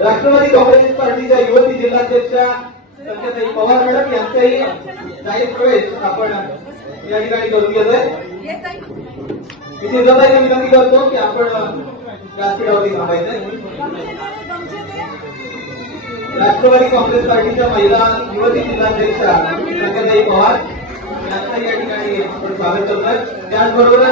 राष्ट्रवादी काँग्रेस पार्टीच्या युवती जिल्हाध्यक्षा संख्याताई पवार मॅडम यांचाही जाहीर प्रवेश आपण या ठिकाणी करून घेतोय। मी जिल्हाताईंना विनंती करतो की आपण व्यासपीठावरती थांबायचंय। राष्ट्रवादी काँग्रेस पार्टीच्या महिला युवती जिल्हाध्यक्षा संख्याताई पवार यांचं या ठिकाणी स्वागत करतोय। त्याचबरोबर